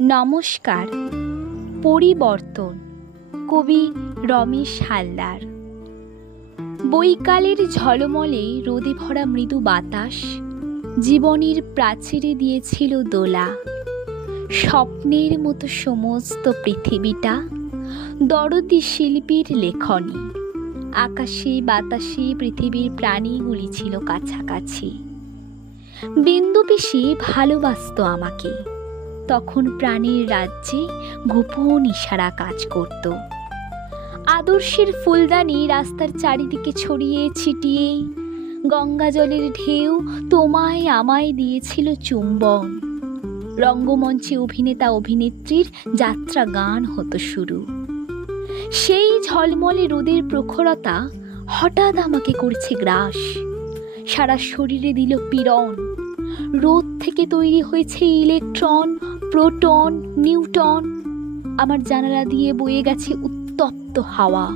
নমস্কার। পরিবর্তন, কবি রমেশ হালদার। বৈকালের ঝলমলে রোদে ভরা মৃদু বাতাস জীবনের প্রাচীরে দিয়েছিল দোলা। স্বপ্নের মতো সমস্ত পৃথিবীটা দরদি শিল্পীর লেখনী। আকাশে বাতাসে পৃথিবীর প্রাণীগুলি ছিল কাছাকাছি। বিন্দু পিসি ভালোবাসত আমাকে। তখন প্রাণের রাজ্যে গোপন ইশারা কাজ করত। আদর্শের ফুলদানি রাস্তার চারিদিকে ছড়িয়ে ছিটিয়ে গঙ্গা জলের ঢেউ তোমায় আমায় দিয়েছিল চুম্বন। রঙ্গমঞ্চে অভিনেতা অভিনেত্রীর যাত্রা গান হতো শুরু। সেই ঝলমলে রোদের প্রখরতা হঠাৎ আমাকে করেছে গ্রাস, সারা শরীরে দিল পীড়ন। রোদ থেকে তৈরি হয়েছে ইলেকট্রন, প্রোটন, নিউটন। আমার জানালা দিয়ে বয়ে গেছে উত্তপ্ত হাওয়া।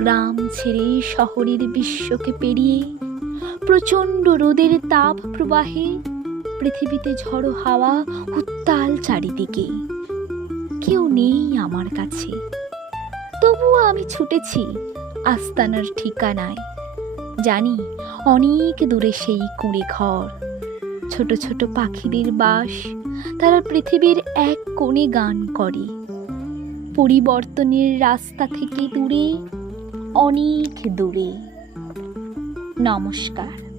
গ্রাম ছেড়ে শহরের বিশ্বকে পেরিয়ে প্রচণ্ড রোদের তাপ প্রবাহে পৃথিবীতে ঝড়ো হাওয়া উত্তাল চারিদিকে। কেউ নেই আমার কাছে, তবুও আমি ছুটেছি আস্তানার ঠিকানায়। জানি অনেক দূরে সেই কুঁড়ে ঘর, ছোট ছোট পাখিদের বাস। তারা পৃথিবীর এক কোণে গান করে। পরিবর্তনের রাস্তা থেকে দূরে, অনেক দূরে। নমস্কার।